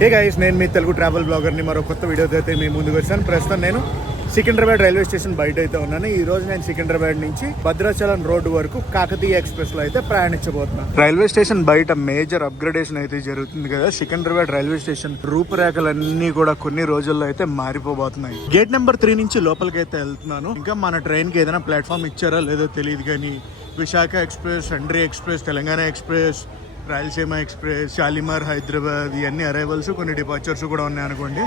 Hey guys, నేను మీ Telugu travel బ్లాగర్ని మరో కొత్త వీడియోతో అయితే మీ ముందుకు వచ్చాను. ప్రస్తుతం నేను సికింద్రాబాద్ రైల్వే స్టేషన్ బయట అయితే ఉన్నాను. ఈ రోజు నేను సికింద్రాబాద్ నుంచి భద్రాచలం రోడ్డు వరకు కాకతీయ ఎక్స్ప్రెస్ లో అయితే ప్రయాణించబోతున్నాను. రైల్వే స్టేషన్ బయట మేజర్ అప్గ్రేడేషన్ అయితే జరుగుతుంది కదా. సికింద్రాబాద్ రైల్వే స్టేషన్ రూపురేఖలన్నీ కూడా కొన్ని రోజుల్లో అయితే మారిపోబోతున్నాయి. గేట్ నెంబర్ 3 నుంచి లోపలికి అయితే వెళ్తున్నాను. ఇంకా మన ట్రైన్ కి ఏదైనా ప్లాట్ఫామ్ ఇచ్చారో లేదో తెలియదు కానీ Visakha express, Andre express, Telangana express, Rayalaseema express, Shalimar, Hyderabad ఇవన్నీ అరైవల్స్, కొన్ని డిపార్చర్స్ కూడా ఉన్నాయి అనుకోండి.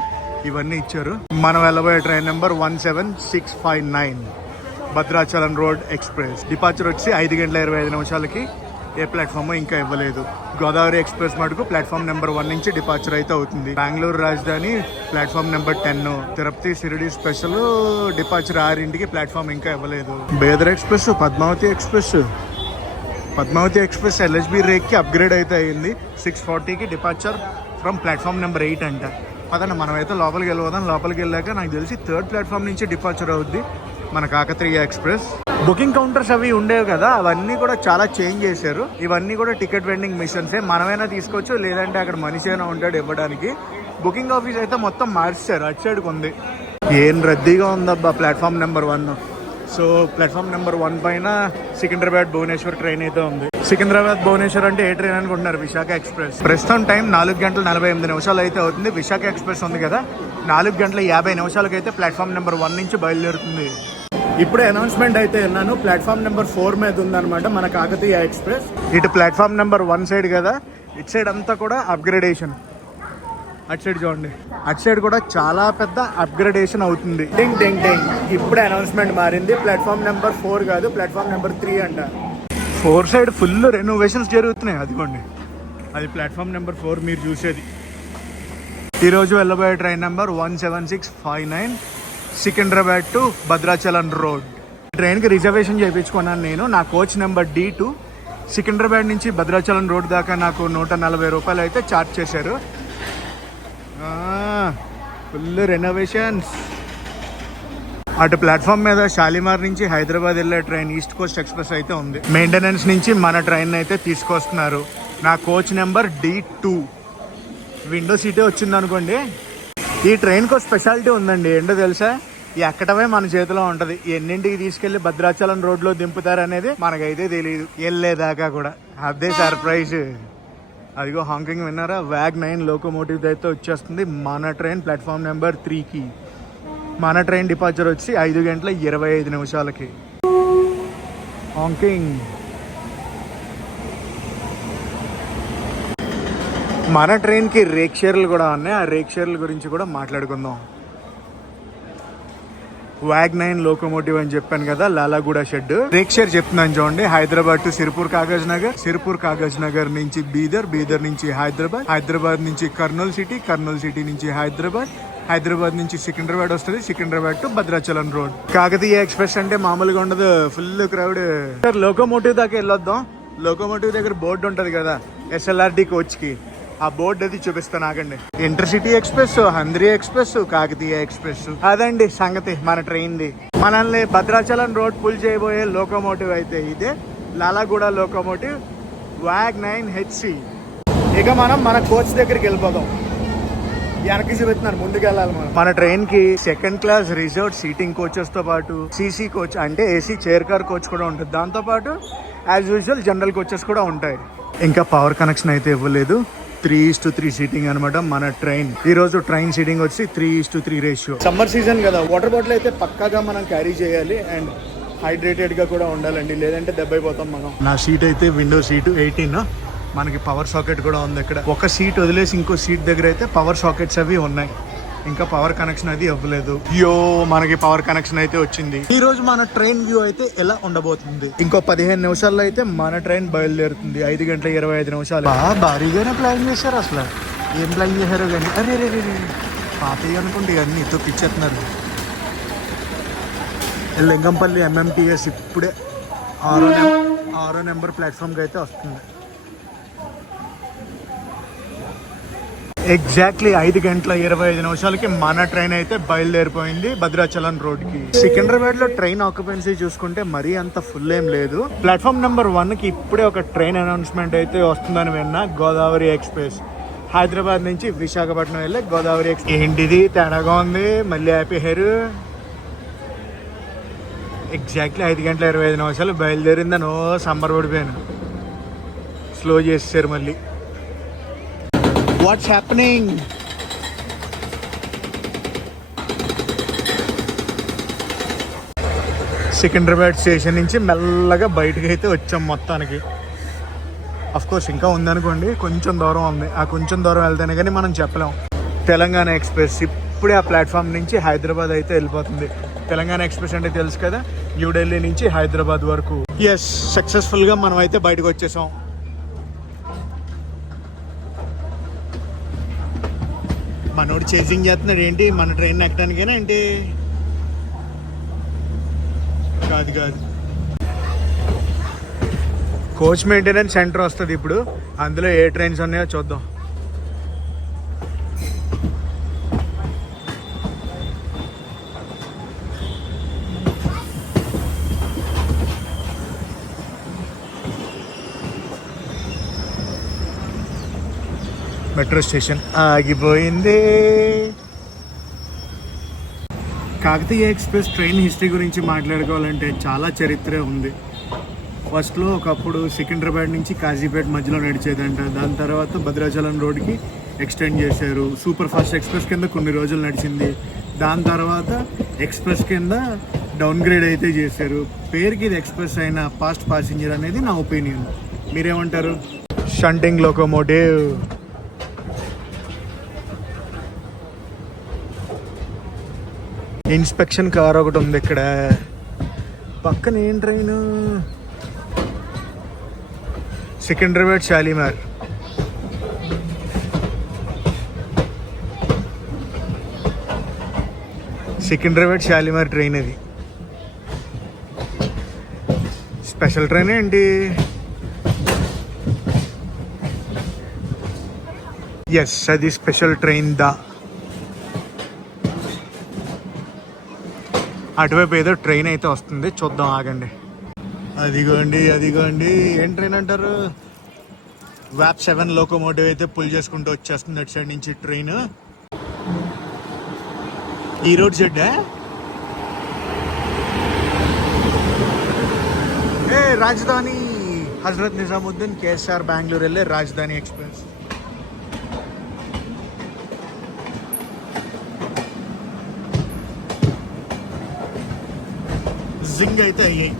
ఇవన్నీ ఇచ్చారు. మనం వెళ్ళబోయే train number 17659 Bhadrachalam road express. Departure వచ్చి 5 గంటల 25 నిమిషాలకి. ఏ ప్లాట్ఫామ్ ఇంకా ఇవ్వలేదు. గోదావరి ఎక్స్ప్రెస్ మటుకు ప్లాట్ఫామ్ నెంబర్ 1 నుంచి డిపార్చర్ అయితే అవుతుంది. Bengaluru Rajdhani platform number 10, Tirupati Shirdi special departure 6 platform ఇంకా ఇవ్వలేదు. Bidar express, Padmavathi express LHB రేక్కి అప్గ్రేడ్ అయితే అయ్యింది. 640కి డిపార్చర్ ఫ్రమ్ ప్లాట్ఫామ్ నెంబర్ 8 అంట. పదండి మనమైతే లోపలికి వెళ్ళిపోదాం. లోపలికి వెళ్ళాక నాకు తెలిసి 3rd ప్లాట్ఫామ్ నుంచి డిపార్చర్ అవుద్ది మన కాకతీయ ఎక్స్ప్రెస్. బుకింగ్ కౌంటర్స్ అవి ఉండేవి కదా, అవన్నీ కూడా చాలా చేంజ్ చేశారు. ఇవన్నీ కూడా టికెట్ వెండింగ్ మిషన్సే. మనమైనా తీసుకోవచ్చు, లేదంటే అక్కడ మనిషి అయినా ఉంటాడు ఇవ్వడానికి. బుకింగ్ ఆఫీస్ అయితే మొత్తం మార్చారు, అటు సైడ్కి ఉంది. ఏం రద్దీగా ఉందబ్బా platform number 1. So platform number 1 పైన సికింద్రాబాద్ భువనేశ్వర్ ట్రైన్ అయితే ఉంది. సికింద్రాబాద్ భువనేశ్వర్ అంటే ఏ ట్రైన్ అనుకుంటున్నారు? విశాఖ ఎక్స్ప్రెస్. ప్రస్తుతం టైం 4 గంటల 48 నిమిషాలు అయితే అవుతుంది. విశాఖ ఎక్స్ప్రెస్ ఉంది కదా, 4 గంటల 50 నిమిషాలకి అయితే ప్లాట్ఫామ్ నెంబర్ 1 నుంచి బయలుదేరుతుంది. ఇప్పుడే అనౌన్స్మెంట్ అయితే విన్నాను, ప్లాట్ఫామ్ నెంబర్ 4 మీద ఉందన్నమాట మన కాకతీయ ఎక్స్ప్రెస్. ఇటు ప్లాట్ఫామ్ నెంబర్ 1 సైడ్ కదా, ఇటు సైడ్ అంతా కూడా అప్గ్రేడేషన్. అటు సైడ్ చూడండి, అటు సైడ్ కూడా చాలా పెద్ద అప్గ్రేడేషన్ అవుతుంది. టింగ్ టింగ్ టింగ్, ఇప్పుడే అనౌన్స్మెంట్ మారింది. ప్లాట్ఫామ్ నెంబర్ 4 కాదు, ప్లాట్ఫామ్ నెంబర్ 3 అంట. 4 సైడ్ ఫుల్ రెనోవేషన్స్ జరుగుతున్నాయి. అదిగోండి, అది ప్లాట్ఫామ్ నెంబర్ 4 మీరు చూసేది. ఈరోజు వెళ్ళబోయే train number 17659 Secunderabad to Bhadrachalam road. ట్రైన్కి రిజర్వేషన్ చేయించుకున్నాను నేను. నా కోచ్ నెంబర్ D2. సికింద్రాబాద్ నుంచి భద్రాచలం రోడ్ దాకా నాకు 140 రూపాయలు అయితే ఛార్జ్ చేశారు. Full renovations. అటు ప్లాట్ఫామ్ మీద షాలిమార్ నుంచి హైదరాబాద్ వెళ్ళే ట్రైన్ ఈస్ట్ కోస్ట్ ఎక్స్ప్రెస్ అయితే ఉంది. మెయింటెనెన్స్ నుంచి మన ట్రైన్ అయితే తీసుకొస్తున్నారు. నా కోచ్ నెంబర్ D2. విండో సీటే వచ్చింది అనుకోండి. ఈ ట్రైన్కి ఒక స్పెషాలిటీ ఉందండి. ఏంటో తెలుసా? ఎక్కడమే మన చేతిలో ఉంటుంది. ఎన్నింటికి తీసుకెళ్లి భద్రాచలం రోడ్లో దింపుతారు అనేది మనకైతే తెలియదు, వెళ్ళేదాకా కూడా. అదే సర్ప్రైజ్. అదిగో హాంకింగ్ విన్నారా? WAG 9 లోకోమోటివ్ అయితే వచ్చేస్తుంది మన ట్రైన్ ప్లాట్ఫామ్ నెంబర్ 3కి. మన ట్రైన్ డిపార్చర్ వచ్చి 5 గంటల 25 నిమిషాలకి. హాంకింగ్. మన ట్రైన్కి రేక్ షేర్లు కూడా ఉన్నాయి. ఆ రేక్ షేర్ల గురించి కూడా మాట్లాడుకుందాం. WAG 9 లోకోమోటివ్ అని చెప్పాను కదా, లాలాగూడ షెడ్. రేక్ షేర్ చెప్తున్నాను చూడండి. హైదరాబాద్ టు సిరిపూర్ కాగజ్ నగర్, సిరిపూర్ కాగజ్ నగర్ నుంచి బీదర్, బీదర్ నుంచి హైదరాబాద్, హైదరాబాద్ నుంచి కర్నూలు సిటీ, కర్నూలు సిటీ నుంచి హైదరాబాద్, హైదరాబాద్ నుంచి సికింద్రాబాద్ వస్తుంది, Secunderabad to Bhadrachalam road. Kakatiya express అంటే మామూలుగా ఉండదు, ఫుల్ క్రౌడ్. లోకోమోటివ్ దాకా వెళ్ళొద్దాం. లోకోమోటివ్ దగ్గర బోర్డు ఉంటది కదా SLRD కోచ్ కి, ఆ బోర్డు అది చూపిస్తాను ఆగండి. Intercity express, Handri express, Kakatiya express. అదండి సంగతి మన ట్రైన్ది. మనల్ని భద్రాచలం రోడ్ పుల్ చేయబోయే లోకోమోటివ్ అయితే ఇదే, లాలాగూడ లోకోమోటివ్ WAG 9HC. ఇక మనం మన కోచ్ దగ్గరికి వెళ్ళిపోదాం. వెనక్కి చూపిస్తున్నారు, ముందుకు వెళ్ళాలి మనం. మన ట్రైన్ కి 2nd class reserved seating coaches తో పాటు CC కోచ్ అంటే AC చైర్ కార్ కోచ్ కూడా ఉంటుంది. దాంతో పాటు యాజ్ యూజువల్ జనరల్ కోచెస్ కూడా ఉంటాయి. ఇంకా పవర్ కనెక్షన్ అయితే ఇవ్వలేదు. 3:3 సీటింగ్ అనమాట మన ట్రైన్. ఈ రోజు ట్రైన్ సీటింగ్ వచ్చి 3:3 రేషియో. సమ్మర్ సీజన్ కదా, వాటర్ బాటిల్ అయితే పక్కాగా మనం క్యారీ చేయాలి అండ్ హైడ్రేటెడ్ గా కూడా ఉండాలండి, లేదంటే దెబ్బైపోతాం మనం. నా సీట్ అయితే విండో సీట్ 18. మనకి పవర్ సాకెట్ కూడా ఉంది ఇక్కడ. ఒక సీట్ వదిలేసి ఇంకో సీట్ దగ్గర అయితే పవర్ సాకెట్స్ అవి ఉన్నాయి. ఇంకా పవర్ కనెక్షన్ అది ఇవ్వలేదు. మనకి పవర్ కనెక్షన్ అయితే వచ్చింది. ఈ రోజు మన ట్రైన్ వ్యూ అయితే ఎలా ఉండబోతుంది? ఇంకో 15 నిమిషాల్లో అయితే మన ట్రైన్ బయలుదేరుతుంది. 5 గంటల 25 నిమిషాలు. భారీగానే ప్లాన్ చేశారు. అసలు ఏం ప్లాన్ చేశారో కానీ అరే రే రే పాతయ్య అనుకుంటే ఇవన్నీ ఇతో పిచ్చేస్తున్నారు. లింగంపల్లి MMTS ఇప్పుడే 6వ నెంబర్ ప్లాట్ఫామ్కి అయితే వస్తుంది. ఎగ్జాక్ట్లీ 5 గంటల 25 నిమిషాలకి మన ట్రైన్ అయితే బయలుదేరిపోయింది భద్రాచలం రోడ్ కి. సికింద్రాబాద్ లో ట్రైన్ ఆక్యుపెన్సీ చూసుకుంటే మరీ అంత ఫుల్ ఏం లేదు. ప్లాట్ఫామ్ నెంబర్ 1 కి ఇప్పుడే ఒక ట్రైన్ అనౌన్స్మెంట్ అయితే వస్తుందని విన్నా, గోదావరి ఎక్స్ప్రెస్. హైదరాబాద్ నుంచి విశాఖపట్నం వెళ్ళే గోదావరి ఎక్స్ప్రెస్. ఏంటిది తేడాగా ఉంది? మళ్ళీ హ్యాపీ హెయిర్. ఎగ్జాక్ట్లీ 5:25 బయలుదేరిందని సంబరపడిపోయాను. స్లో చేసేసారు మళ్ళీ. What's happening? సికింద్రాబాద్ స్టేషన్ నుంచి మెల్లగా బయటకు అయితే వచ్చాం మొత్తానికి. కోర్స్ ఇంకా ఉందనుకోండి, కొంచెం దూరం ఉంది. ఆ కొంచెం దూరం వెళ్తేనే కానీ మనం చెప్పలేం. తెలంగాణ ఎక్స్ప్రెస్ ఇప్పుడే ఆ ప్లాట్ఫామ్ నుంచి హైదరాబాద్ అయితే వెళ్ళిపోతుంది. తెలంగాణ ఎక్స్ప్రెస్ అంటే తెలుసు కదా, న్యూఢిల్లీ నుంచి హైదరాబాద్ వరకు. ఎస్, సక్సెస్ఫుల్గా మనం అయితే బయటకు వచ్చేసాం. మనోడు చేసింగ్ చేస్తున్నాడు. ఏంటి, మన ట్రైన్ ఎక్కడానికైనా ఏంటి? కాదు, కోచ్ మెయింటెనెన్స్ సెంటర్ వస్తుంది ఇప్పుడు. అందులో ఏ ట్రైన్స్ ఉన్నాయో చూద్దాం. మెట్రో స్టేషన్ ఆగిపోయింది. కాకతీయ ఎక్స్ప్రెస్ ట్రైన్ హిస్టరీ గురించి మాట్లాడుకోవాలంటే చాలా చరిత్ర ఉంది. ఫస్ట్లో ఒకప్పుడు సికింద్రాబాద్ నుంచి కాజీపేట మధ్యలో నడిచేదంట. దాని తర్వాత భద్రాచలం రోడ్కి ఎక్స్టెండ్ చేశారు. సూపర్ ఫాస్ట్ ఎక్స్ప్రెస్ కింద కొన్ని రోజులు నడిచింది. దాని తర్వాత ఎక్స్ప్రెస్ కింద డౌన్ గ్రేడ్ అయితే చేశారు. పేరుకి ఇది ఎక్స్ప్రెస్ అయిన ఫాస్ట్ ప్యాసింజర్ అనేది నా ఒపీనియన్. మీరేమంటారు? Shunting locomotive. ఇన్స్పెక్షన్ కార్ ఒకటి ఉంది ఇక్కడ. పక్కన ఏం ట్రైన్? సికింద్రాబాద్ షాలిమార్. సికింద్రాబాద్ షాలిమార్ ట్రైన్ అది. స్పెషల్ ట్రైన్ ఏంటి? ఎస్, అది స్పెషల్ ట్రైన్. అటువైపు ఏదో ట్రైన్ అయితే వస్తుంది, చూద్దాం, ఆగండి. అదిగోండి. ఏం ట్రైన్ అంటారు? వ్యాప్ 7 లోకోమోటివ్ అయితే పుల్ చేసుకుంటూ వచ్చేస్తుంది అటు సైడ్ నుంచి ట్రైన్. ఈ రోడ్ సైడ్ రాజధాని హజరత్ నిజాముద్దీన్ కేఎస్ఆర్ బెంగళూరు వెళ్ళే రాజధాని ఎక్స్ప్రెస్. జింగ్ అయితే అయ్యాయి.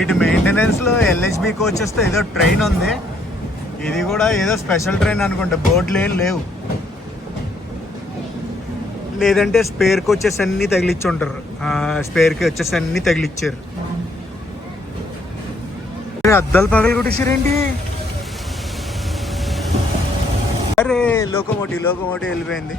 ఇటు మెయింటెనెన్స్లో ఎల్హెచ్బి కోచెస్తో ఏదో ట్రైన్ ఉంది. ఇది కూడా ఏదో స్పెషల్ ట్రైన్ అనుకుంటా. బోర్డులు ఏం లేవు. లేదంటే స్పేర్ కోచెస్ అన్నీ తగిలిచ్చి ఉంటారు. స్పేర్ కోచెస్ అన్నీ తగిలిచ్చారు. అద్దాలు పగలు కొట్టేసారేంటి? అరే, లోకోమోటివ్ వెళ్ళిపోయింది.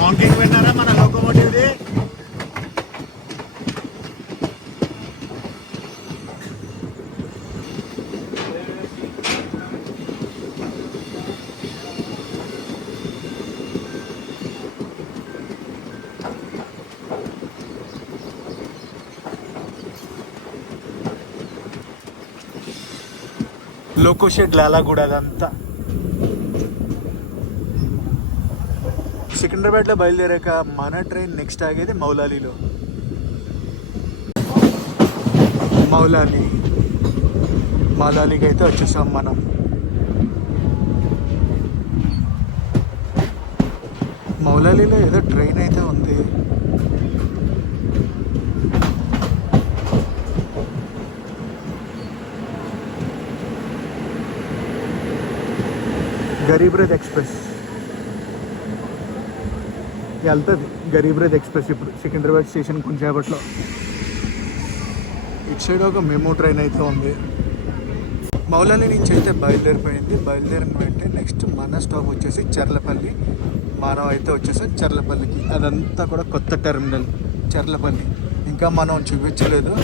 హాంకింగ్ విన్నారా మన లోకోమోటివ్ది? లోకో షెడ్ లాలాగూడ అదంతా. సికింద్రాబాద్లో బయలుదేరాక మన ట్రైన్ నెక్స్ట్ ఆగేది మౌలాలీలో. మౌలాలీకి అయితే వచ్చేసాం మనం. మౌలాలీలో ఏదో ట్రైన్ అయితే ఉంది. గరీబ్ రథ్ ఎక్స్ప్రెస్ వెళ్తుంది. గరీబ్ రథ్ ఎక్స్ప్రెస్ ఇప్పుడు సికింద్రాబాద్ స్టేషన్ కొంచెంసేపట్లో. ఇటు సైడ్ ఒక మెమో ట్రైన్ అయితే ఉంది. మౌలాలి నుంచి అయితే బయలుదేరిపోయింది. బయలుదేరిన వెంటనే నెక్స్ట్ మన స్టాప్ వచ్చేసి చర్లపల్లి. మనం అయితే వచ్చేసాం చర్లపల్లికి. అదంతా కూడా కొత్త టెర్మినల్ చర్లపల్లి. ఇంకా మనం చూపించలేదు.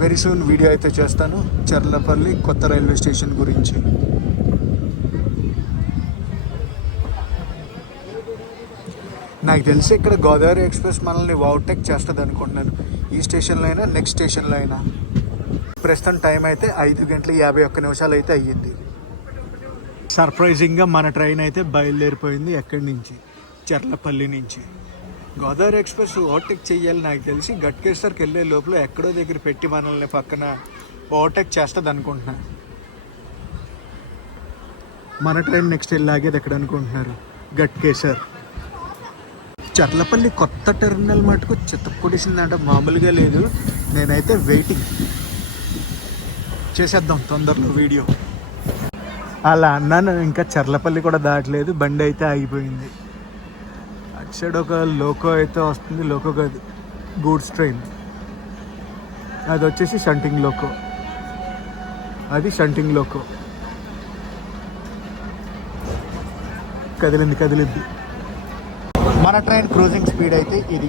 వెరీ సూన్ వీడియో అయితే చేస్తాను చర్లపల్లి కొత్త రైల్వే స్టేషన్ గురించి. నాకు తెలిసి ఇక్కడ గోదావరి ఎక్స్ప్రెస్ మనల్ని ఓవర్టేక్ చేస్తుంది అనుకుంటున్నాను. ఈ స్టేషన్లో అయినా నెక్స్ట్ స్టేషన్లో అయినా. ప్రస్తుతం టైం అయితే 5:51 అయితే అయ్యింది. సర్ప్రైజింగ్గా మన ట్రైన్ అయితే బయలుదేరిపోయింది. ఎక్కడి నుంచి? చర్లపల్లి నుంచి. గోదావరి ఎక్స్ప్రెస్ ఓవర్టేక్ చేయాలి నాకు తెలిసి గట్కేసర్కి వెళ్ళే లోపల ఎక్కడో దగ్గర పెట్టి మనల్ని పక్కన ఓవర్టేక్ చేస్తుంది అనుకుంటున్నా. మన ట్రైన్ నెక్స్ట్ వెళ్ళి ఆగేది ఎక్కడ అనుకుంటున్నారు? గట్కేసర్. చర్లపల్లి కొత్త టెర్మినల్ మటుకు చిత్తకొడిసిందంట, మామూలుగా లేదు. నేనైతే వెయిటింగ్ చేసేద్దాం తొందరలో వీడియో. అలా అన్నాను, ఇంకా చర్లపల్లి కూడా దాటలేదు, బండి అయితే ఆగిపోయింది. అటు సైడ్ ఒక లోకో అయితే వస్తుంది, లోకో కాదు గూడ్స్ ట్రైన్, అది వచ్చేసి షంటింగ్ లోకో, అది షంటింగ్ లోకో. కదిలింది. మన ట్రైన్ క్రూజింగ్ స్పీడ్ అయితే ఇది.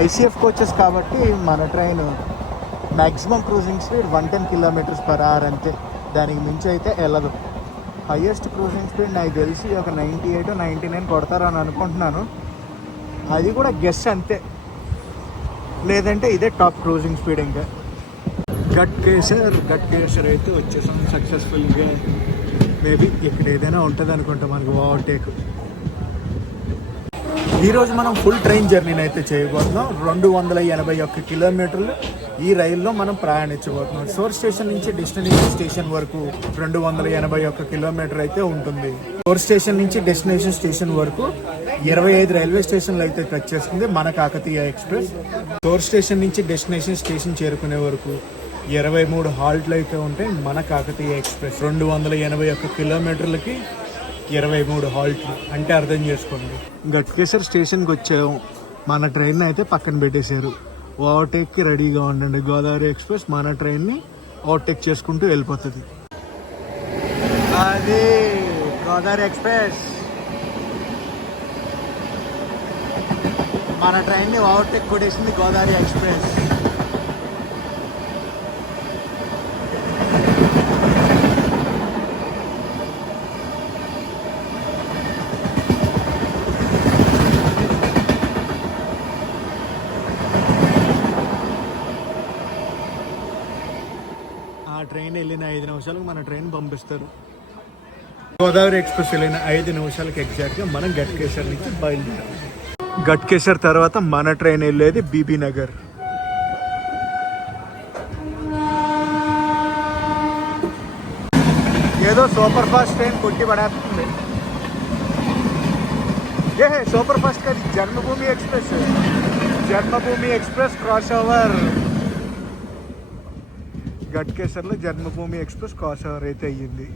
ఐసీఎఫ్ కోచెస్ కాబట్టి మన train maximum cruising speed 110 km/h అంతే, దానికి మించి అయితే వెళ్ళదు. హైయెస్ట్ క్రూజింగ్ స్పీడ్ నాకు తెలిసి ఒక 98, 99 కొడతారని అనుకుంటున్నాను. అది కూడా గెస్ అంతే, లేదంటే ఇదే టాప్ క్రూజింగ్ స్పీడ్. ఇంకా గట్కేసర్ అయితే వచ్చేసాం సక్సెస్ఫుల్గా. మేబీ ఇక్కడ ఏదైనా ఉంటుంది అనుకుంటాం మనకు ఓవర్టేక్. ఈరోజు మనం ఫుల్ ట్రైన్ జర్నీని అయితే చేయబోతున్నాం. 281 కిలోమీటర్లు ఈ రైల్లో మనం ప్రయాణించబోతున్నాం. సోర్స్ స్టేషన్ నుంచి డెస్టినేషన్ స్టేషన్ వరకు 281 కిలోమీటర్ అయితే ఉంటుంది. సోర్స్ స్టేషన్ నుంచి డెస్టినేషన్ స్టేషన్ వరకు 25 రైల్వే స్టేషన్లు అయితే టచ్ చేస్తుంది మన కాకతీయ ఎక్స్ప్రెస్. సోర్స్ స్టేషన్ నుంచి డెస్టినేషన్ స్టేషన్ చేరుకునే వరకు 23 హాల్ట్లు అయితే ఉంటాయి మన కాకతీయ ఎక్స్ప్రెస్. 281 కిలోమీటర్లకి 23 హాల్ట్లు అంటే అర్థం చేసుకోండి. గట్కేసర్ స్టేషన్కి వచ్చాము, మన ట్రైన్ అయితే పక్కన పెట్టేశారు. ఓవర్టేక్కి రెడీగా ఉండండి. గోదావరి ఎక్స్ప్రెస్ మన ట్రైన్ని ఓవర్టేక్ చేసుకుంటూ వెళ్ళిపోతుంది. అది గోదావరి ఎక్స్ప్రెస్ మన ట్రైన్ని ఓవర్టేక్ కొట్టేసింది గోదావరి ఎక్స్ప్రెస్. ట్రైన్ వెళ్ళిన 5 నిమిషాలకు మన ట్రైన్ పంపిస్తారు. గోదావరి ఎక్స్ప్రెస్ వెళ్ళిన 5 నిమిషాలకి ఎగ్జాక్ట్గా మనం గట్కేసర్ నుంచి బయలుదేరాం. గట్కేసర్ తర్వాత మన ట్రైన్ వెళ్ళేది బీబీ నగర్. ఏదో సూపర్ ఫాస్ట్ ట్రైన్ కొట్టి పడేస్తుంది. సూపర్ ఫాస్ట్ కాదు, జన్మభూమి ఎక్స్ప్రెస్ క్రాస్ ఓవర్. గట్కేసర్లో జన్మభూమి ఎక్స్ప్రెస్ క్రాస్ ఓవర్ అయితే అయ్యింది.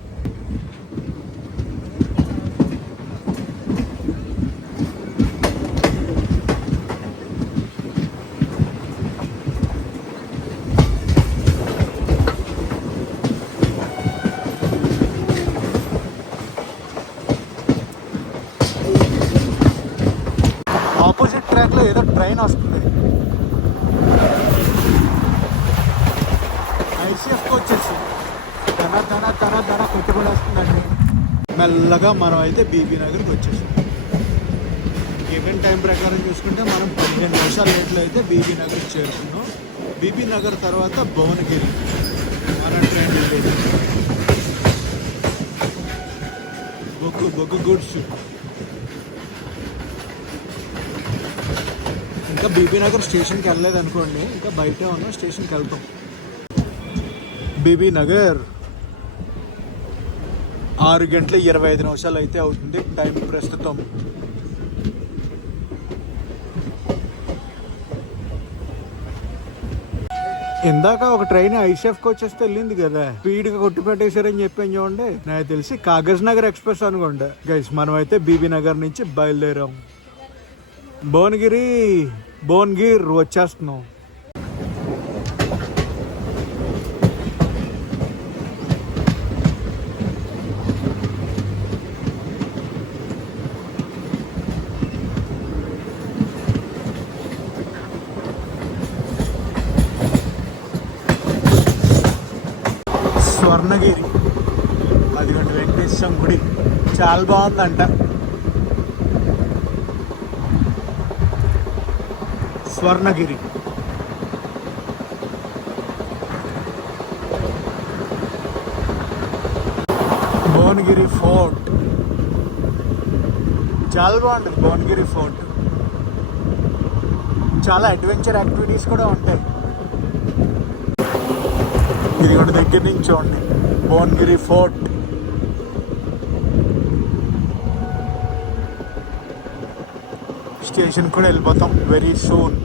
ఆపోజిట్ ట్రాక్లో ఏదో ట్రైన్ వస్తుంది. ఐసీఎఫ్కి వచ్చేసి ధన కొట్టుబడి వస్తుందండి. మెల్లగా మనం అయితే బీబీ నగర్కి వచ్చేసాం. ఈవెంట్ టైం ప్రకారం చూసుకుంటే మనం 15 నిమిషాల లేట్లో అయితే బీబీ నగర్కి చేరుకున్నాం. బీబీ నగర్ తర్వాత భువనగిరి మన ట్రైన్ వెళ్ళేది. బొగ్గు గూడ్స్. ఇంకా బీబీ నగర్ స్టేషన్కి వెళ్ళలేదు అనుకోండి, ఇంకా బయటే ఉన్నాం, స్టేషన్కి వెళ్తాం. బీబీ నగర్ 6:25 అయితే అవుతుంది టైం ప్రస్తుతం. ఇందాక ఒక ట్రైన్ ఐసీఎఫ్కి వచ్చేస్తే వెళ్ళింది కదా, స్పీడ్గా కొట్టి పెట్టేశారని చెప్పాను చూడండి. నాకు తెలిసి కాగజ్ నగర్ ఎక్స్ప్రెస్ అనుకోండి. గైస్ మనం అయితే బీబీ నగర్ నుంచి బయలుదేరాం. భువనగిర్ వచ్చేస్తున్నాం. స్వర్ణగిరి, అదిగోండి వెంకటేశ్వరం గుడి, చాలా బాగుందంట. స్వర్ణగిరి. భువనగిరి ఫోర్ట్ చాలా బాగుంటుంది. భువనగిరి ఫోర్ట్ చాలా అడ్వెంచర్ యాక్టివిటీస్ కూడా ఉంటాయి. ఇది కూడా దగ్గర నుంచి చూడండి, భువనగిరి ఫోర్ట్. స్టేషన్ కూడా వెళ్ళిపోతాం వెరీ సూన్.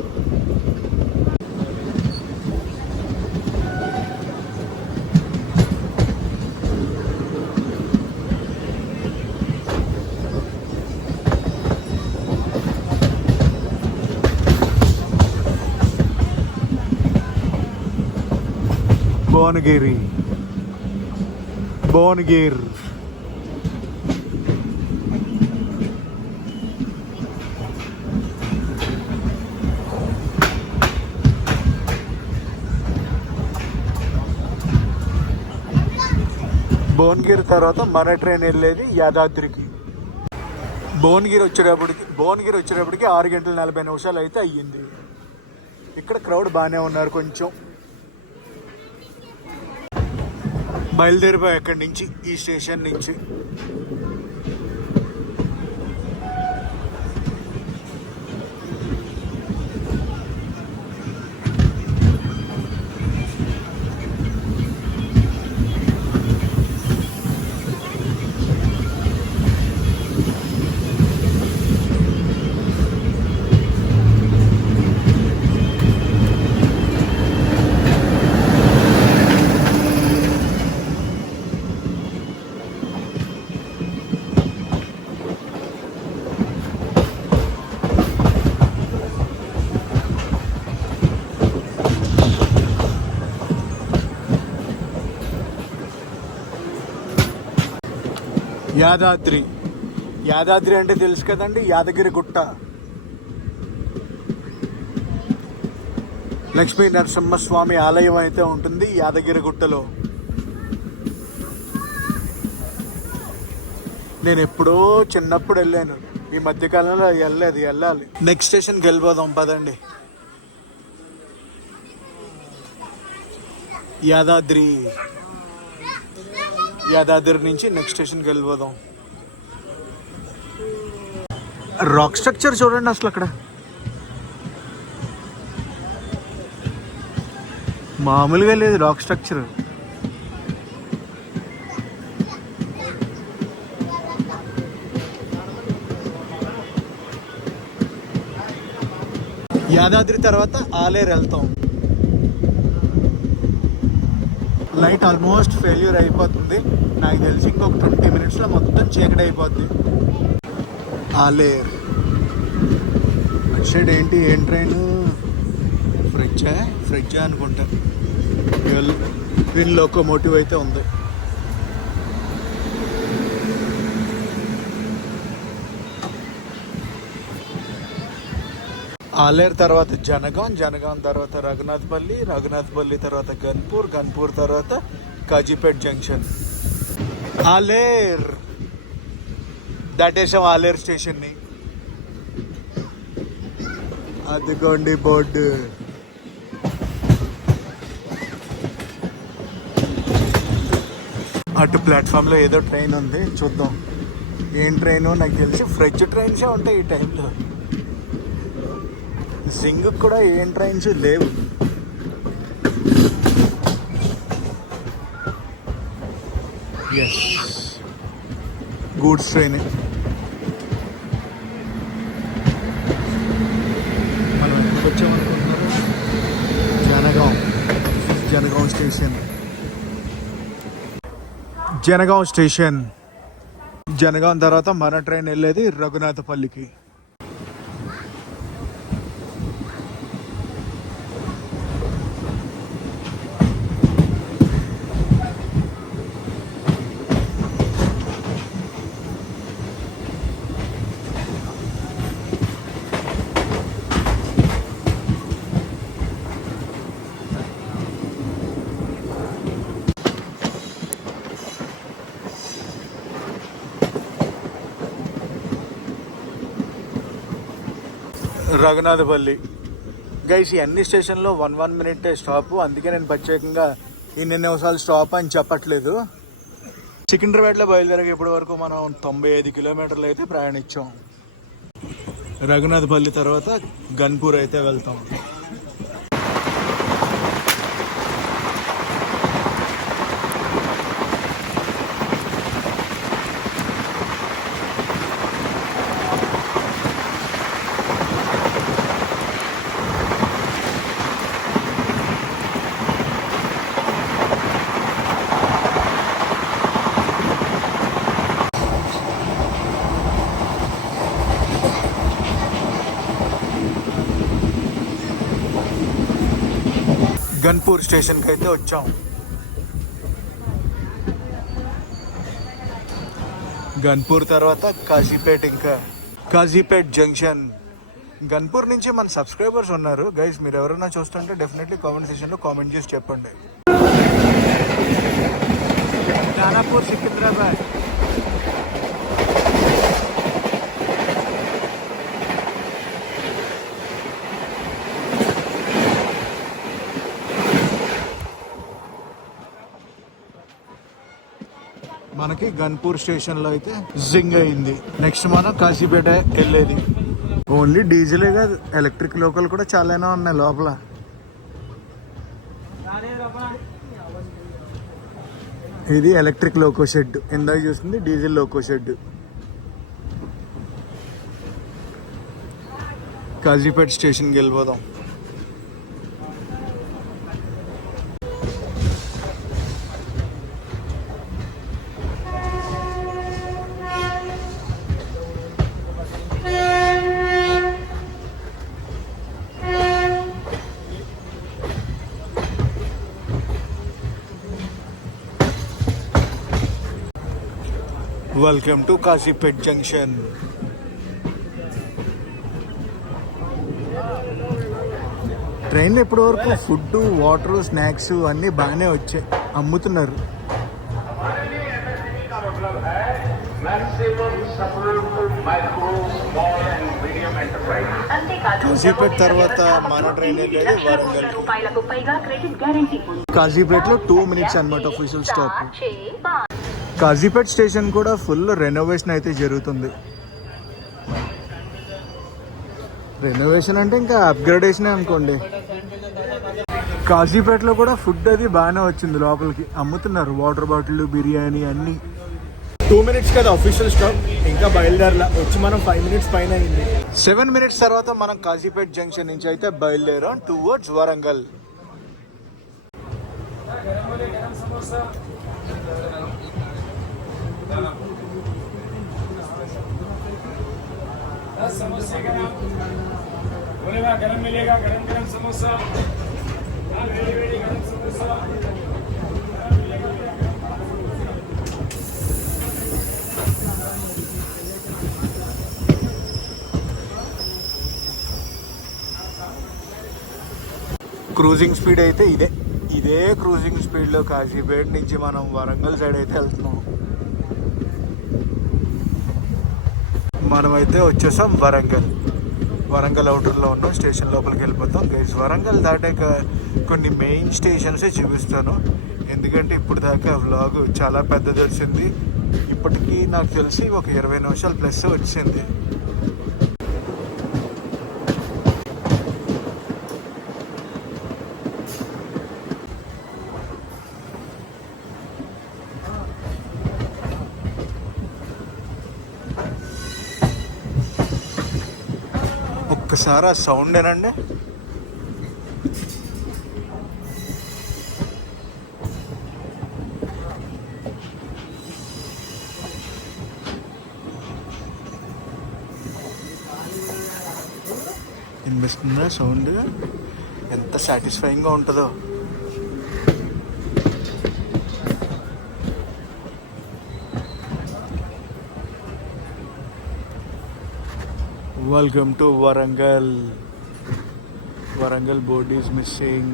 భువనగిరి, భువనగిరి. భువనగిరి తర్వాత మన ట్రైన్ వెళ్ళేది యాదాద్రికి. భువనగిరి వచ్చేటప్పటికి 6 గంటల 40 నిమిషాలు అయితే అయ్యింది. ఇక్కడ క్రౌడ్ బాగానే ఉన్నారు కొంచెం. బయలుదేరిపోయి అక్కడి నుంచి, ఈ స్టేషన్ నుంచి. యాదాద్రి, యాదాద్రి అంటే తెలుసు కదండి, యాదగిరి గుట్ట. లక్ష్మీ నరసింహస్వామి ఆలయం అయితే ఉంటుంది యాదగిరి గుట్టలో. నేను ఎప్పుడో చిన్నప్పుడు వెళ్ళాను, ఈ మధ్యకాలంలో వెళ్ళాలి. నెక్స్ట్ స్టేషన్కి వెళ్ళిపోదాం పదండి. యాదాద్రి, యాదాద్రి నుంచి నెక్స్ట్ స్టేషన్కి వెళ్ళిపోదాం. రాక్ స్ట్రక్చర్ చూడండి అసలు అక్కడ మామూలుగా లేదు రాక్ స్ట్రక్చర్. యాదాద్రి తర్వాత ఆలేరు వెళ్తాం. లైట్ ఆల్మోస్ట్ ఫెయిల్యూర్ అయిపోతుంది. నాకు తెలిసి ఇంకొక 20 minutesలో మొత్తం చీకటి అయిపోద్ది. ఆలేర్ అటు సైడ్ ఏంటి, ఏం ట్రైన్? ఫ్రెడ్జా అనుకుంటా. విన్ లోకోమోటివ్ అయితే ఉంది. ఆలేరు తర్వాత జనగాం తర్వాత రఘునాథ్పల్లి తర్వాత గన్పూర్ తర్వాత కాజీపేట్ జంక్షన్. ఆలేర్ దాటేసాం ఆలేరు స్టేషన్ని. అదిగోండి బోర్డు. అటు ప్లాట్ఫామ్లో ఏదో ట్రైన్ ఉంది, చూద్దాం ఏం ట్రైన్. నాకు తెలిసి ఫ్రెంచ్ ట్రైన్సే ఉంటాయి ఈ టైంలో. జింగ్ కూడా ఏం ట్రైన్స్ లేవు. Yes, goods train. మనం ఎక్కడికి వచ్చామనుకుంటున్నారు? జనగాం స్టేషన్. జనగాం తర్వాత మన ట్రైన్ వెళ్ళేది రఘునాథపల్లికి. రఘునాథపల్లి. గైస్ ఈ అన్ని స్టేషన్లో 1 minute స్టాప్, అందుకే నేను ప్రత్యేకంగా ఇన్ని నిమిషాలు స్టాప్ అని చెప్పట్లేదు. సికింద్రాబాద్లో బయలుదేరక ఇప్పటి వరకు మనం 95 kilometers అయితే ప్రయాణించాం. రఘునాథపల్లి తర్వాత గన్పూర్ అయితే వెళ్తాం. గన్పూర్ స్టేషన్కి అయితే వచ్చాం. గన్పూర్ తర్వాత కాజీపేట్, ఇంకా కాజీపేట్ జంక్షన్. గన్పూర్ నుంచి మన సబ్స్క్రైబర్స్ ఉన్నారు గైస్, మీరు ఎవరైనా చూస్తుంటే డెఫినెట్లీ కామెంట్ సెక్షన్లో కామెంట్ చేసి చెప్పండి. దానాపూర్ సికింద్రాబాద్. మనకి గన్పూర్ స్టేషన్లో అయితే జింగ్ అయింది. నెక్స్ట్ మనం కాశీపేట వెళ్ళేది. ఓన్లీ డీజిలే కాదు, ఎలక్ట్రిక్ లోకల్ కూడా చాలానే ఉన్నాయి లోపల. ఇది ఎలక్ట్రిక్ లోకో షెడ్, ఇందాక చూస్తుంది డీజిల్ లోకో షెడ్. కాజీపేట స్టేషన్కి వెళ్ళిపోదాం. Welcome to Kazipet junction. ట్రైన్లో ఇప్పటి వరకు ఫుడ్, వాటర్, స్నాక్స్ అన్నీ బాగానే వచ్చాయి, అమ్ముతున్నారు. కాజీపేట్ తర్వాత మన ట్రైన్ వెళ్ళేది వరంగల్. కాజీపేట్లో 2 minutes అన్నమాట ఆఫీషియల్ స్టాప్. కాజీపేట్ స్టేషన్ కూడా ఫుల్ రెనోవేషన్ అయితే జరుగుతుంది. రెనోవేషన్ అంటే ఇంకా అప్గ్రేడేషన్ అనుకోండి. కాజీపేటలో కూడా ఫుడ్ అది బాగానే వచ్చింది, లోపలికి అమ్ముతున్నారు వాటర్ బాటిల్, బిర్యానీ అన్నీ. 2 minutes కదా అఫీషియల్ స్టాప్, ఇంకా బయలుదేరలా. వచ్చి మనం 5 minutes పైన అయింది. 7 minutes తర్వాత మనం కాజీపేట్ జంక్షన్ నుంచి అయితే బయలుదేరాం టువర్డ్స్ వరంగల్. समोसे गरम बोलेगा, गरम मिलेगा, गरम गरम समोसा, वेरी वेरी गरम समोसा. క్రూజింగ్ స్పీడ్ అయితే ఇదే క్రూజింగ్ స్పీడ్లో కాజీపేట నుంచి మనం వరంగల్ సైడ్ అయితే వెళ్తున్నాం. మనమైతే వచ్చేసాం వరంగల్ అవుటర్లో ఉన్నాం. స్టేషన్ లోపలికి వెళ్ళిపోతాం గైస్. వరంగల్ దాటాక కొన్ని మెయిన్ స్టేషన్సే చూపిస్తాను, ఎందుకంటే ఇప్పుడు దాకా వ్లాగ్ చాలా పెద్దది వచ్చింది. ఇప్పటికీ నాకు తెలిసి ఒక 20 నిమిషాలు ప్లస్ వచ్చింది. ఒక్కసారి ఆ సౌండ్ ఏనండి. వినిపిస్తుందా సౌండ్? ఎంత సాటిస్ఫైయింగ్గా ఉంటుందో. Welcome to Warangal. Warangal board is missing.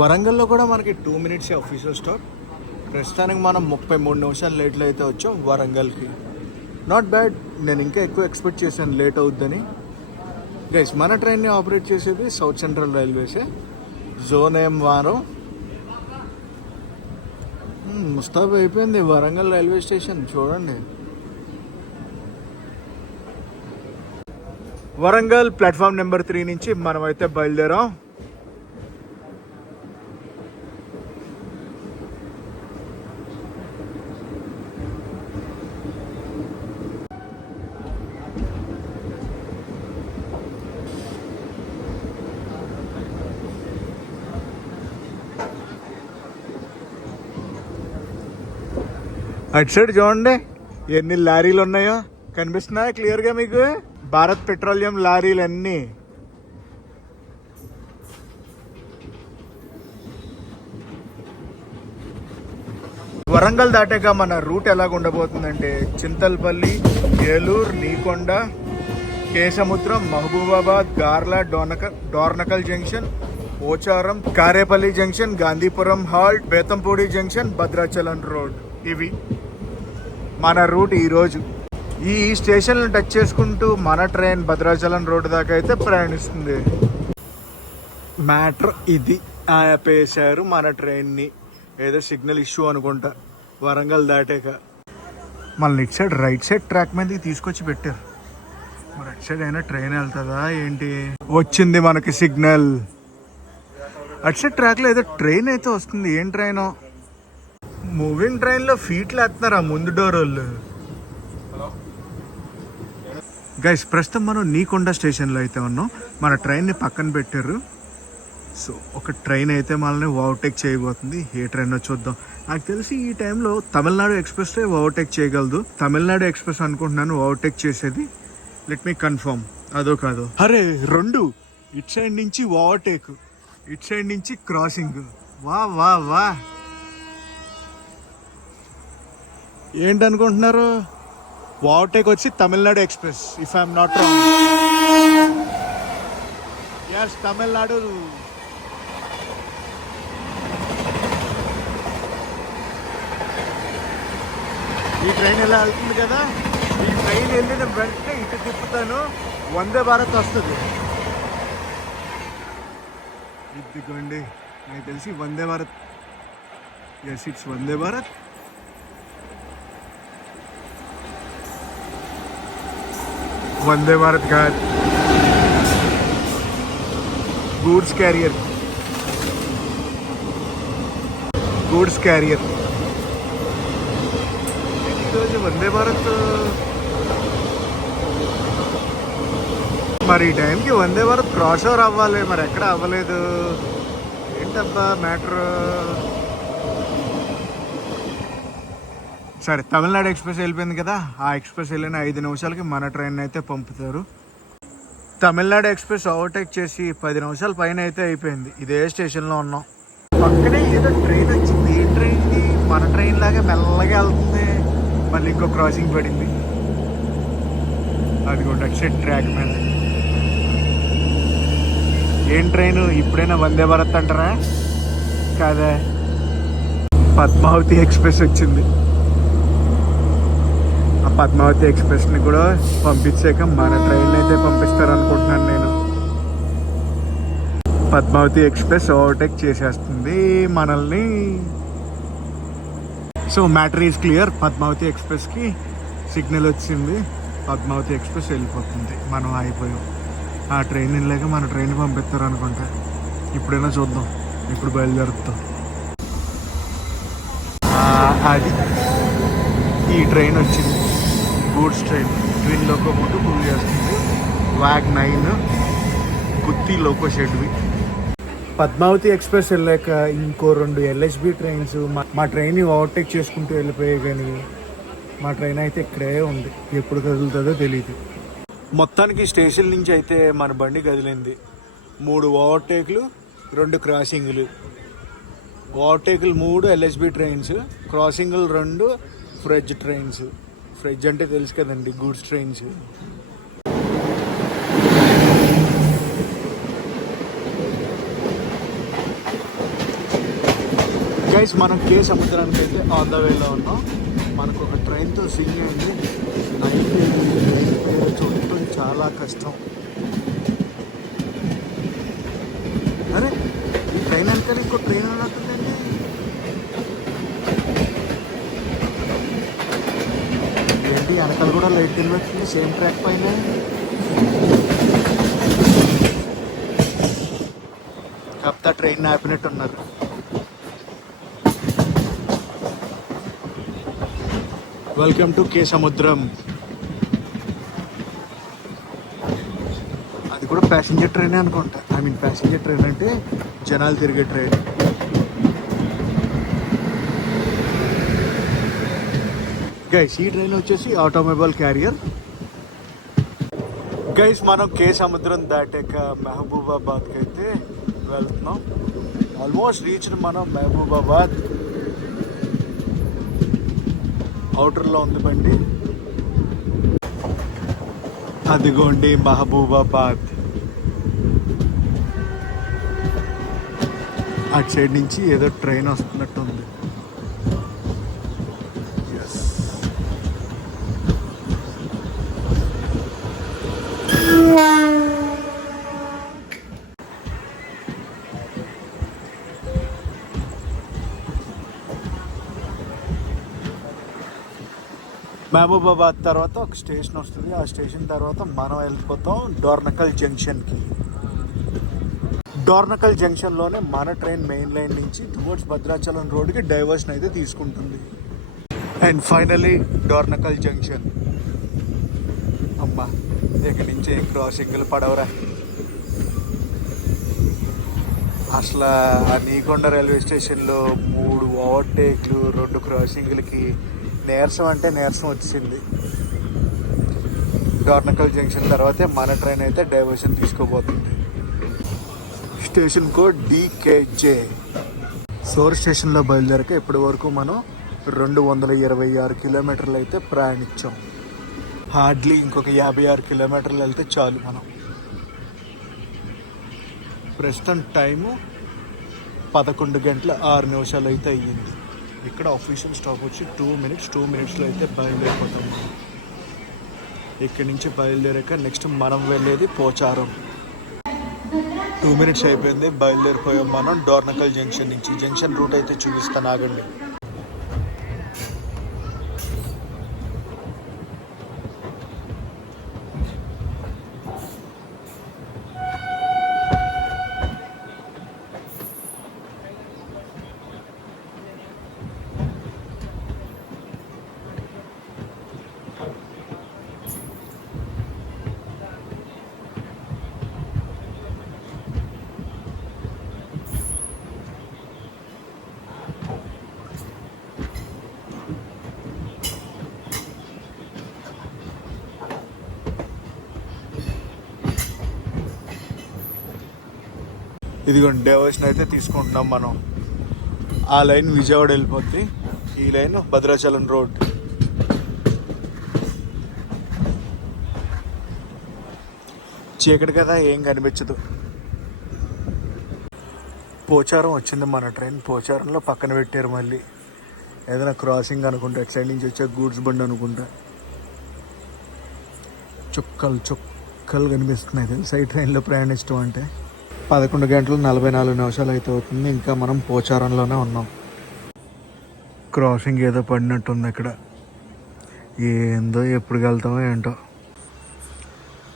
వరంగల్లో కూడా మనకి 2 minutes ఆఫీషియల్ స్టాప్. ప్రస్తుతానికి మనం 33 నిమిషాలు లేట్లో అయితే వచ్చాం వరంగల్కి. Not bad. నేను ఇంకా ఎక్కువ ఎక్స్పెక్ట్ చేశాను లేట్ అవుద్దని. గైస్, మన ట్రైన్ని ఆపరేట్ చేసేది సౌత్ సెంట్రల్ రైల్వేసే. జోన్ ఏం వారం ముస్తాబ్ అయిపోయింది వరంగల్ రైల్వే స్టేషన్. చూడండి, వరంగల్ ప్లాట్ఫామ్ నెంబర్ 3 నుంచి మనమైతే బయలుదేరాం. అటు సైడ్ చూడండి ఎన్ని లారీలు ఉన్నాయో కనిపిస్తున్నాయా క్లియర్గా మీకు? భారత్ పెట్రోలియం లారీలు అన్నీ. వరంగల్ దాటాక మన రూట్ ఎలాగ ఉండబోతుందంటే Chintalpalli, Eluru, Nekonda, Kesamudram, Mahabubabad, Garla, Dornakal junction, Pocharam, Karepalli junction, Gandhipuram halt, Bethampudi junction, Bhadrachalam road. ఇవి మన రూట్ ఈరోజు. ఈ స్టేషన్లు టచ్ చేసుకుంటూ మన ట్రైన్ భద్రాచలం రోడ్డు దాకా అయితే ప్రయాణిస్తుంది. మ్యాటర్ ఇది. ఆపేశారు మన ట్రైన్ని. ఏదో సిగ్నల్ ఇష్యూ అనుకుంటా వరంగల్ దాటాక. మళ్ళీ ఇటు సైడ్ రైట్ సైడ్ ట్రాక్ మీద తీసుకొచ్చి పెట్టారు. మరి అటు సైడ్ అయినా ట్రైన్ వెళ్తుందా ఏంటి? వచ్చింది మనకి సిగ్నల్. అటు సైడ్ ట్రాక్లో ఏదో ట్రైన్ అయితే వస్తుంది. ఏం ట్రైనో? మూవింగ్ ట్రైన్లో ఫీట్లు వేస్తున్నారా ముందు డోర్ వాళ్ళు. గైస్, ప్రస్తుతం మనం నీకొండ స్టేషన్లో అయితే ఉన్నాం. మన ట్రైన్ని పక్కన పెట్టారు. సో ఒక ట్రైన్ అయితే మనల్ని ఓవర్టేక్ చేయబోతుంది. ఏ ట్రైన్ చూద్దాం. నాకు తెలిసి ఈ టైంలో తమిళనాడు ఎక్స్ప్రెస్ ఓవర్టేక్ చేయగలదు. తమిళనాడు ఎక్స్ప్రెస్ అనుకుంటున్నాను ఓవర్టేక్ చేసేది. Let me confirm. అదో కాదు. అరే, 2 ఇట్ సైడ్ నుంచి ఓవర్టేక్, ఇట్ సైడ్ నుంచి క్రాసింగ్. వా వా వా. ఏంటనుకుంటున్నారు? ఓవర్టేక్ వచ్చి Tamil Nadu express, if I'm not wrong. Yes, Tamil Nadu. ఈ ట్రైన్ ఎలా వెళ్తుంది కదా, ఈ ట్రైన్ వెళ్ళిన వెంటనే ఇటు తిప్పుతాను, వందే భారత్ వస్తుంది. ఇదిగోండి, నాకు తెలిసి వందే భారత్. Yes, it's Vande Bharat. వందే భారత్ కాదు, గూడ్స్ క్యారియర్. Goods carrier. ఈరోజు వందే భారత్. మరి ఈ టైంకి వందే భారత్ క్రాస్ ఓవర్ అవ్వాలి, మరి ఎక్కడ అవ్వలేదు. ఏంటబ్బా మ్యాటర్? సరే, తమిళనాడు ఎక్స్ప్రెస్ వెళ్ళిపోయింది కదా. ఆ ఎక్స్ప్రెస్ వెళ్ళిన 5 నిమిషాలకి మన ట్రైన్ అయితే పంపుతారు. తమిళనాడు ఎక్స్ప్రెస్ ఓవర్టేక్ చేసి 10 నిమిషాల పైన అయితే అయిపోయింది. ఇదే స్టేషన్లో ఉన్నాం. పక్కనే ఏదో ట్రైన్ వచ్చింది. ఏ ట్రైన్ది? మన ట్రైన్ లాగా మెల్లగా వెళ్తుంది. మళ్ళీ ఇంకో క్రాసింగ్ పడింది. అదిగోండి అటు సైడ్ ట్రాక్ మీద. ఏం ట్రైన్? ఇప్పుడైనా వందే భారత్ అంటారా? కాదా, పద్మావతి ఎక్స్ప్రెస్ వచ్చింది. ఆ పద్మావతి ఎక్స్ప్రెస్ని కూడా పంపించాక మన ట్రైన్ అయితే పంపిస్తారు అనుకుంటున్నాను నేను. పద్మావతి ఎక్స్ప్రెస్ ఓవర్టేక్ చేసేస్తుంది మనల్ని. So matter is clear. Padmavathi ఎక్స్ప్రెస్కి సిగ్నల్ వచ్చింది. పద్మావతి ఎక్స్ప్రెస్ వెళ్ళిపోతుంది. మనం అయిపోయాం. ఆ ట్రైన్ వెళ్ళాక మన ట్రైన్ పంపిస్తారు అనుకుంటా. ఇప్పుడైనా చూద్దాం, ఇప్పుడు బయలుదేరుతాం. అది ఈ ట్రైన్ వచ్చింది. Goods train. Twin locomotive prove చేస్తుంది. వాగ్ 9 గుత్తి లోకో షెడ్వి. పద్మావతి ఎక్స్ప్రెస్ వెళ్ళాక ఇంకో 2 LHB ట్రైన్స్ మా ట్రైన్ని ఓవర్టేక్ చేసుకుంటూ వెళ్ళిపోయాయి. కానీ మా ట్రైన్ అయితే ఇక్కడే ఉంది. ఎప్పుడు కదులుతుందో తెలియదు. మొత్తానికి స్టేషన్ నుంచి అయితే మన బండి కదిలింది. 3 ఓవర్టేక్లు, 2 క్రాసింగ్లు. ఓవర్టేక్లు 3 LHB ట్రైన్స్, క్రాసింగ్లు 2 ఫ్రెజ్ ట్రైన్స్. ఫ్రెజ్ అంటే తెలుసు కదండి, గూడ్స్ ట్రైన్స్. గైస్ మనం కే సముద్రానికి అయితే ఆన్ ద వేలో ఉన్నాం. మనకు ఒక ట్రైన్తో సింగ్ అయింది. నైట్ ట్రైన్ పేరు చూడటం చాలా కష్టం. అరే ఈ ట్రైన్ వెనకాల ఇంకో ట్రైన్ ఉన్నట్టుందండి. ఏంటి వెనకాల కూడా లైట్ నిలబెట్టింది సేమ్ ట్రాక్ పైన. కాకపోతే ట్రైన్ ఆపినట్టు ఉన్నారు. వెల్కమ్ టు కే సముద్రం. అది కూడా ప్యాసింజర్ ట్రైన్ అనుకుంటా. ఐ మీన్ ప్యాసింజర్ ట్రైన్ అంటే జనాలు తిరిగే ట్రైన్. గైస్ ఈ ట్రైన్ వచ్చేసి ఆటోమొబైల్ క్యారియర్. గైస్ మనం కే సముద్రం దాటాక మహబూబాబాద్కి అయితే వెళ్తున్నాం. ఆల్మోస్ట్ రీచ్డ్ మనం మహబూబాబాద్. అవుటర్లో ఉంది బండి. అదిగోండి మహబూబాబాద్. అటు సైడ్ నుంచి ఏదో ట్రైన్ వస్తున్నట్టు ఉంది. మహబూబాబాద్ తర్వాత ఒక స్టేషన్ వస్తుంది. ఆ స్టేషన్ తర్వాత మనం వెళ్ళిపోతాం డోర్నకల్ జంక్షన్కి. డోర్నకల్ జంక్షన్లోనే మన ట్రైన్ మెయిన్ లైన్ నుంచి టువర్డ్స్ భద్రాచలం రోడ్కి డైవర్షన్ అయితే తీసుకుంటుంది. And finally Dornakal junction. అమ్మా ఇక్కడి నుంచి క్రాసింగ్లు పడవరా. అసలు ఆ నీకొండ రైల్వే స్టేషన్లో 3 ఓవర్టేక్లు 2 క్రాసింగ్లకి నీరసం అంటే నీరసం వచ్చింది. డోర్నకల్ జంక్షన్ తర్వాతే మన ట్రైన్ అయితే డైవర్షన్ తీసుకోబోతుంది. Station code DKJ. సోర్ స్టేషన్లో బయలుదేరక ఇప్పటి వరకు మనం 226 కిలోమీటర్లు అయితే ప్రయాణించాం. హార్డ్లీ ఇంకొక 56 కిలోమీటర్లు వెళ్తే చాలు మనం. ప్రస్తుతం టైము 11 గంటల 6 నిమిషాలు అయితే అయ్యింది. ఇక్కడ ఆఫీషియల్ స్టాప్ వచ్చి 2 మినిట్స్లో అయితే బయలుదేరిపోతాం మనం. ఇక్కడి నుంచి బయలుదేరాక నెక్స్ట్ మనం వెళ్ళేది పోచారం. 2 మినిట్స్ అయిపోయింది, బయలుదేరిపోయాం మనం డోర్నకల్ జంక్షన్ నుంచి. జంక్షన్ రూట్ అయితే చూపిస్తాను, ఆగండి. ఇదిగోండి డైవర్షన్ అయితే తీసుకుంటున్నాం మనం. ఆ లైన్ విజయవాడ వెళ్ళిపోద్ది, ఈ లైన్ భద్రాచలం రోడ్. చీకటి కదా ఏం కనిపించదు. పోచారం వచ్చింది మన ట్రైన్. పోచారంలో పక్కన పెట్టారు మళ్ళీ. ఏదైనా క్రాసింగ్ అనుకుంటా, ఎట్ సైడ్ నుంచి వచ్చే గూడ్స్ బండి అనుకుంటా. చుక్కలు కనిపిస్తున్నాయి తెలుసా ఈ ట్రైన్లో ప్రయాణించడం అంటే. 11 గంటలు 44 నిమిషాలు అయితే అవుతుంది. ఇంకా మనం పోచారంలోనే ఉన్నాం. క్రాసింగ్ ఏదో పడినట్టుంది ఇక్కడ. ఏందో ఎప్పుడు వెళ్తామో ఏంటో.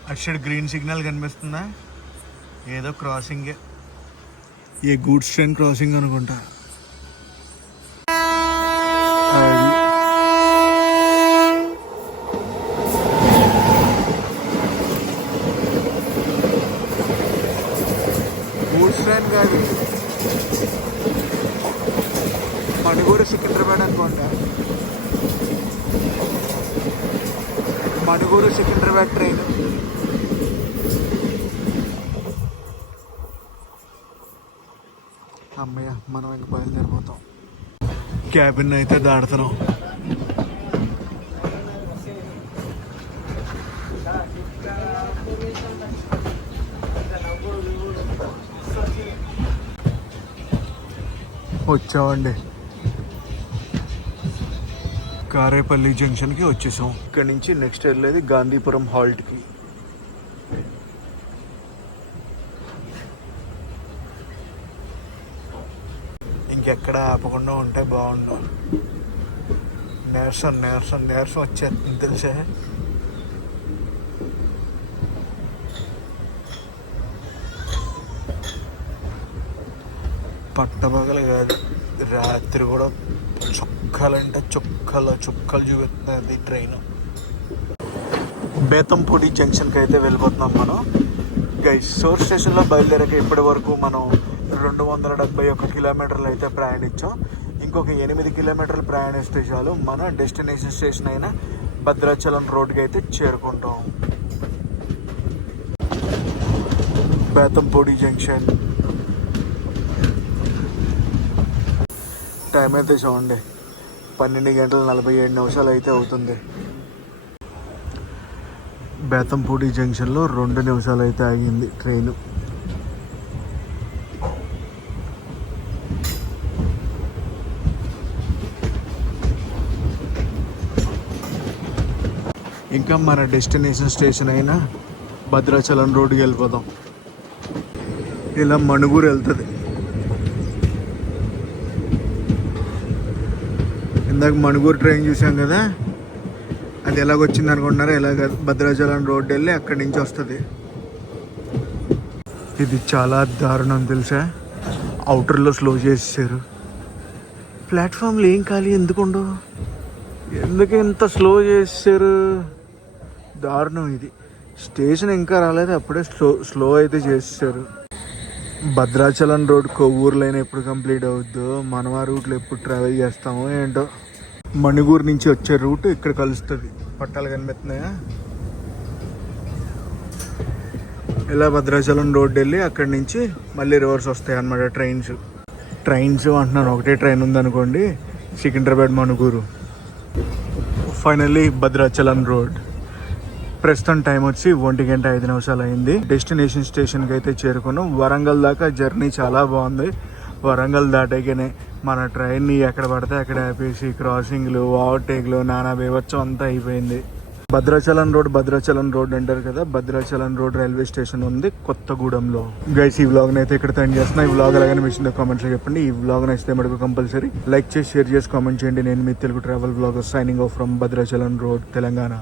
అటు సైడ్ గ్రీన్ సిగ్నల్ కనిపిస్తుందా, ఏదో క్రాసింగే. ఏ గూడ్స్ ట్రైన్ క్రాసింగ్ అనుకుంటా. గూడ్స్ ట్రైన్ కాదు, మణుగూరు సికింద్రాబాద్ అనుకుంటా. మణుగూరు సికింద్రాబాద్ ట్రైన్. అమ్మయ్య మనం ఇంక బయలుదేరిపోతాం. క్యాబిన్ అయితే దాడుతున్నాం. వచ్చామండి. కారేపల్లి జంక్షన్కి వచ్చేసాం. ఇక్కడ నుంచి నెక్స్ట్ వెళ్ళేది గాంధీపురం హాల్ట్కి. ఇంకెక్కడ ఆపకుండా ఉంటే బాగుండు. నీరసం వచ్చేస్తుంది తెలుసా. పట్టపగలు కాదు, రాత్రి కూడా చుక్కలంటే చుక్కలు చూపిస్తుంది ట్రైన్. బేతంపూడి జంక్షన్కి అయితే వెళ్ళిపోతున్నాం మనం. గైస్ సోర్స్ స్టేషన్లో బయలుదేరాక ఇప్పటి వరకు మనం 271 కిలోమీటర్లు అయితే ప్రయాణించాం. ఇంకొక 8 కిలోమీటర్లు ప్రయాణిస్తే చాలు మన డెస్టినేషన్ స్టేషన్ అయిన భద్రాచలం రోడ్కి అయితే చేరుకుంటాం. బేతంపూడి జంక్షన్ టైం అయితే చూడండి, 12:47 అయితే అవుతుంది. బేతంపూడి జంక్షన్లో 2 నిమిషాలు అయితే ఆగింది ట్రైను. ఇంకా మన డెస్టినేషన్ స్టేషన్ అయిన భద్రాచలం రోడ్డుకి వెళ్ళిపోదాం. ఇలా మణుగూరు వెళ్తుంది. ఇందాక మణుగూరు ట్రైన్ చూసాం కదా, అది ఎలాగొచ్చింది అనుకుంటున్నారా? ఇలాగ భద్రాచలం రోడ్డు వెళ్ళి అక్కడి నుంచి వస్తుంది. ఇది చాలా దారుణం తెలుసా. అవుటర్లో స్లో చేసేసారు. ప్లాట్ఫామ్లో ఏం ఖాళీ ఎందుకుండవు, ఎందుకు ఇంత స్లో చేసారు? దారుణం ఇది. స్టేషన్ ఇంకా రాలేదు, అప్పుడే స్లో అయితే చేసేసారు. భద్రాచలం రోడ్ కొవ్వూరు లైన్ ఎప్పుడు కంప్లీట్ అవుద్దో, మనమా రూట్లో ఎప్పుడు ట్రావెల్ చేస్తామో ఏంటో. మణుగూరు నుంచి వచ్చే రూట్ ఇక్కడ కలుస్తుంది. పట్టాలు కనిపిస్తున్నాయా? ఇలా భద్రాచలం రోడ్ వెళ్ళి అక్కడి నుంచి మళ్ళీ రివర్స్ వస్తాయి అన్నమాట ట్రైన్స్ అంటున్నాను. ఒకటే ట్రైన్ ఉందనుకోండి, సికింద్రాబాద్ మణుగూరు. Finally Bhadrachalam road. ప్రస్తుతం టైం వచ్చి 1:05 అయింది. డెస్టినేషన్ స్టేషన్కి అయితే చేరుకున్నాం. వరంగల్ దాకా జర్నీ చాలా బాగుంది. వరంగల్ దాటాకనే మన ట్రైన్ని ఎక్కడ పడితే అక్కడ ఆపేసి క్రాసింగ్లు, ఓవర్టేక్లు, నానా బీభత్సం అంతా అయిపోయింది. భద్రాచలం రోడ్ అంటారు కదా, భద్రాచలం రోడ్ రైల్వే స్టేషన్ ఉంది కొత్తగూడెంలో. గైస్ ఈ వ్లాగ్ని అయితే ఇక్కడ ఎండ్ చేస్తున్నా. ఈ వ్లాగ్ అలాగే నచ్చిందో కామెంట్స్లో చెప్పండి. ఈ వ్లాగ్ నచ్చితే మటుకు కంపల్సరీ లైక్ చేసి షేర్ చేసి కామెంట్ చేయండి. నేను మీ Telugu travel vlogger signing off from Bhadrachalam road, Telangana.